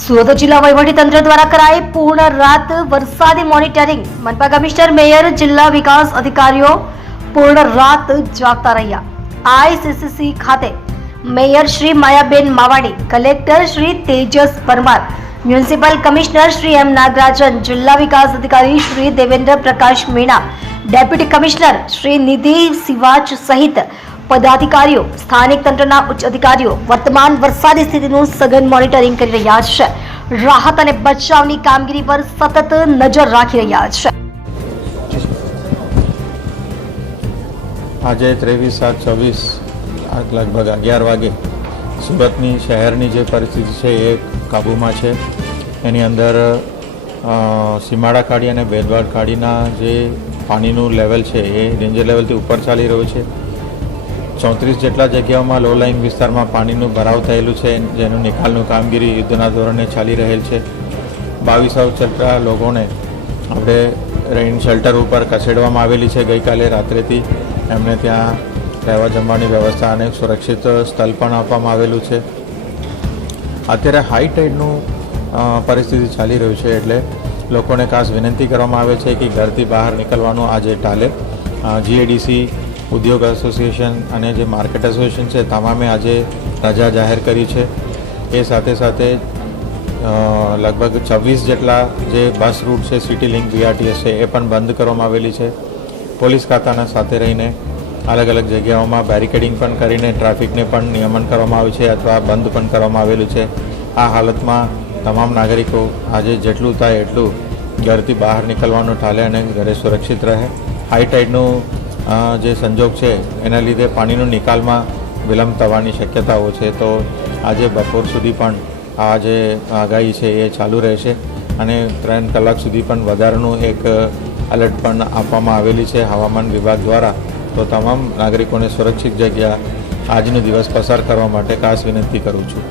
સુરત જિલ્લા વહીવટીતંત્ર દ્વારા કરાઈ પૂર્ણ રાત વરસાદી મોનિટરિંગ. મનપા કમિશનર, મેયર, જિલ્લા વિકાસ અધિકારીઓ પૂર્ણ રાત જાગતા રહ્યા. આઈસીસીસી ખાતે mayor Shri Mayaben Mavani, collector Shri Tejas Parmar, municipal commissioner Shri M Nagarajan, જિલ્લા વિકાસ અધિકારી શ્રી દેવેન્દ્ર પ્રકાશ મીણા, ડેપ્યુટી કમિશનર શ્રી નિધિ સિવાચ સહિત પદાધિકારીઓ, સ્થાનિક તંત્રના ઉચ્ચ અધિકારીઓ વર્તમાન વરસાદી સ્થિતિનું સઘન મોનિટરિંગ કરી રહ્યા છે. રાહત અને બચાવની કામગીરી પર સતત નજર રાખી રહ્યા છે. આજે 23/7/24 લગભગ 11 વાગે સુરતની શહેરની જે પરિસ્થિતિ છે એ કાબૂમાં છે. એની અંદર સીમાડા ખાડી અને બેદવાડ ખાડીના જે પાણીનું લેવલ છે એ ડેન્જર લેવલથી ઉપર ચાલી રહ્યું છે. 34 જેટલા જગ્યાઓમાં લો લાઇન વિસ્તારમાં પાણીનું ભરાવ થયેલું છે, જેનું નિકાલનું કામગીરી યુદ્ધના ધોરણે ચાલી રહેલ છે. 2200 જેટલા લોકોને આપણે રેઇન શેલ્ટર ઉપર ખસેડવામાં આવેલી છે. ગઈકાલે રાત્રેથી એમને ત્યાં રહેવા જમવાની વ્યવસ્થા અને સુરક્ષિત સ્થળ પણ આપવામાં આવેલું છે. અત્યારે હાઈ ટાઈડનું પરિસ્થિતિ ચાલી રહ્યું છે, એટલે લોકોને ખાસ વિનંતી કરવામાં આવે છે કે ઘરથી બહાર નીકળવાનું આજે ટાલે. જીએડીસી, ઉદ્યોગ એસોસિએશન અને જે માર્કેટ એસોસિએશન છે તમામે આજે રજા જાહેર કરી છે. એ સાથે સાથે લગભગ 26 જેટલા જે બસ રૂટ છે, સિટી લિંક બીઆરટીએસ છે, એ પણ બંધ કરવામાં આવેલી છે. પોલીસ ખાતાના સાથે રહીને અલગ અલગ જગ્યાઓમાં બેરિકેડિંગ પણ કરીને ટ્રાફિકને પણ નિયમન કરવામાં આવ્યું છે અથવા બંધ પણ કરવામાં આવેલું છે. આ હાલતમાં તમામ નાગરિકો આજે જેટલું થાય એટલું ઘરથી બહાર નીકળવાનું ટાળે અને ઘરે સુરક્ષિત રહે. હાઈ ટાઈડનું જે સંજોગ છે એના લીધે પાણીનો નિકાલમાં વિલંબ થવાની શક્યતાઓ છે. તો આજે બપોર સુધી પણ આ જે આગાહી છે એ ચાલુ રહેશે અને 3 કલાક સુધી પણ વધારાનું એક એલર્ટ પણ આપવામાં આવેલી છે હવામાન વિભાગ દ્વારા. તો તમામ નાગરિકોને સુરક્ષિત જગ્યા આજનો દિવસ પસાર કરવા માટે ખાસ વિનંતી કરું છું.